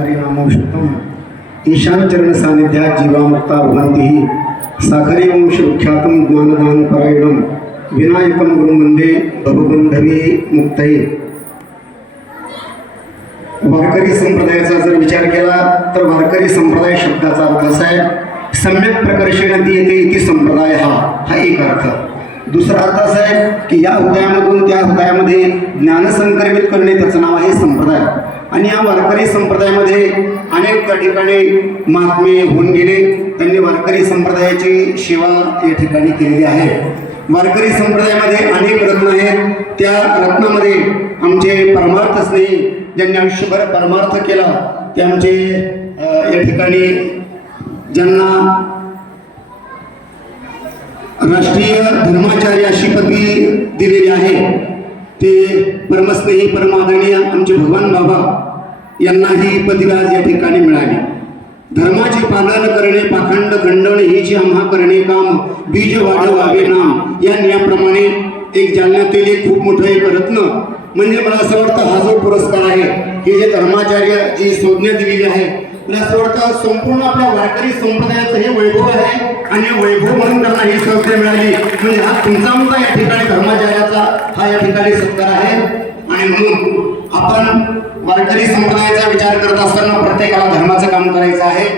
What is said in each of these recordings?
हरिनामौषधम ईशानचरण सानिध्यात जीवामुक्ता भवंती साखरे वंश ज्ञानदान परायणं विनायकं गुरुमंदे भवबंधवी मुक्तये। वारकरी संप्रदायाचा जर विचार केला तर वारकरी संप्रदाय शब्दाचा अर्थ असा आहे सम्यक प्रकर्षण येते इति संप्रदाय हा हा एक अर्थ. दुसरा अर्थ असा आहे की या हृदयामधून त्या हृदयामध्ये ज्ञान संक्रमित करणे त्याचं नाव आहे संप्रदाय. आणि या वारकरी संप्रदायामध्ये अनेक त्या ठिकाणी महात्मे होऊन गेले. त्यांनी वारकरी संप्रदायाची सेवा या ठिकाणी केलेली आहे. वारकरी संप्रदायामध्ये अनेक रत्न आहेत. त्या रत्नामध्ये आमचे परमार्थ स्नेही ज्यांनी आयुष्यभर परमार्थ केला ते आमचे या ठिकाणी ज्यांना राष्ट्रीय धर्माचार्य अशी पदवी दिलेली आहे. ते परमस्नेही परमादरणीय आमचे भगवान बाबा यांना ही पदवी आज या ठिकाणी मिळाली. धर्माचे पालन करणे पाखंड खंडण ही जे आम्हा करणे काम बीज वाढवावे नाम या नियमाप्रमाणे एक जालन्यातील एक खूप मोठं एक रत्न म्हणजे मला असं वाटतं हा जो पुरस्कार आहे हे जे धर्माचार्य जी संज्ञा दिलेली आहे मला असं संपूर्ण आपल्या वारकरी संप्रदायाचं हे वैभव आहे आणि वैभव म्हणून त्यांना ही संस्था मिळाली. म्हणजे हा तुमचा मुद्दा या ठिकाणी धर्माचार्याचा हा या ठिकाणी सत्कार आहे. आणि म्हणून आपण वारकरी संप्रदायाचा विचार करत असताना प्रत्येकाला धर्माचं काम करायचं आहे.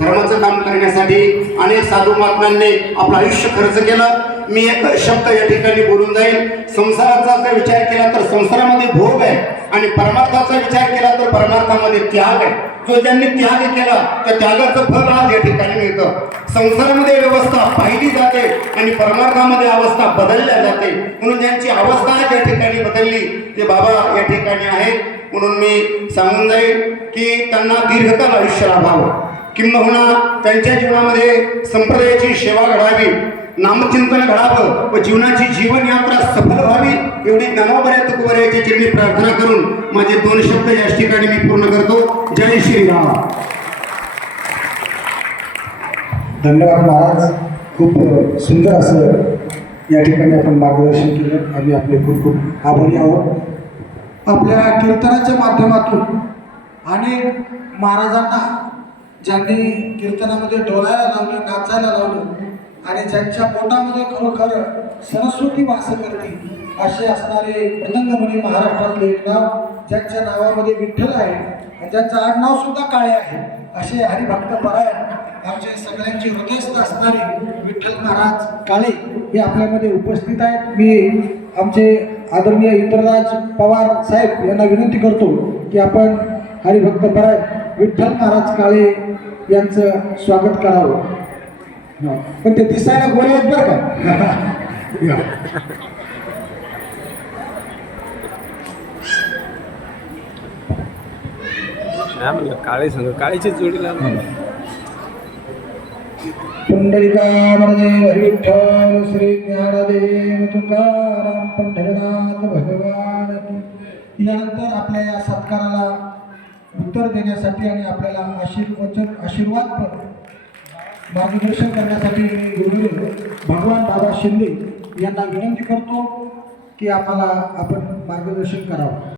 धर्माचं काम करण्यासाठी अनेक साधू महात्म्यांनी आपलं आयुष्य खर्च केलं. मी एक शब्द या ठिकाणी बोलून जाईल. संसाराचा जर विचार केला तर संसारामध्ये भोग आहे. आणि परमार्थाचा विचार केला तर परमार्थामध्ये त्याग आहे. जो ज्यांनी त्याग केला तर त्यागाचं फल आज या ठिकाणी मिळतं. संसारामध्ये व्यवस्था पाहिली जाते आणि परमार्थामध्ये अवस्था बदलल्या जाते. म्हणून ज्यांची अवस्था आज या ठिकाणी बदलली ते बाबा या ठिकाणी आहेत. म्हणून मी सांगून जाईल की त्यांना दीर्घकाल आयुष्य लाभावं किंबहुना त्यांच्या जीवनामध्ये संप्रदायाची सेवा घडावी. नामचिंतन घडावं व जीवनाची जीवन यात्रा सफल व्हावी एवढी ज्ञानोबऱ्या तुकबऱ्याची चिरणी प्रार्थना करून माझे दोन शब्द याच ठिकाणी मी पूर्ण करतो. जय श्रीराम. धन्यवाद महाराज. खूप सुंदर असं या ठिकाणी आपण मार्गदर्शन केलं. आम्ही आपले खूप खूप आभारी आहोत. आपल्या कीर्तनाच्या माध्यमातून अनेक महाराजांना ज्यांनी कीर्तनामध्ये डोलायला लावलं नाचायला लावलं आणि ज्यांच्या पोटामध्ये खरोखर सरस्वती वास करते असे असणारे मृदंगमुनी महाराष्ट्रातले एक नाव ज्यांच्या नावामध्ये विठ्ठल आहे आणि ज्यांचं आडनाव सुद्धा काळे आहे असे हरिभक्त परायण आमचे सगळ्यांचे हृदयस्थ असणारे विठ्ठल महाराज काळे हे आपल्यामध्ये उपस्थित आहेत. मी आमचे आदरणीय इंद्रराज पवार साहेब यांना विनंती करतो की आपण हरिभक्त परायण विठ्ठल महाराज काळे यांचं स्वागत करावं. पण ते दिसायला गोरे आहेत बरं का? म्हणलं काळे संग काळीची जोडी लाव पुंडलिकामरदे विठ्ठल श्री ज्ञानदेव तुकाराम पंढरनाथ भगवान. यानंतर आपल्या या सत्काराला उत्तर देण्यासाठी आणि आपल्याला आशीर्वचन आशीर्वाद पण मार्गदर्शन करण्यासाठी मी गुरुदेव भगवान बाबा शिंदे यांना विनंती करतो की आम्हाला आपण मार्गदर्शन करावं.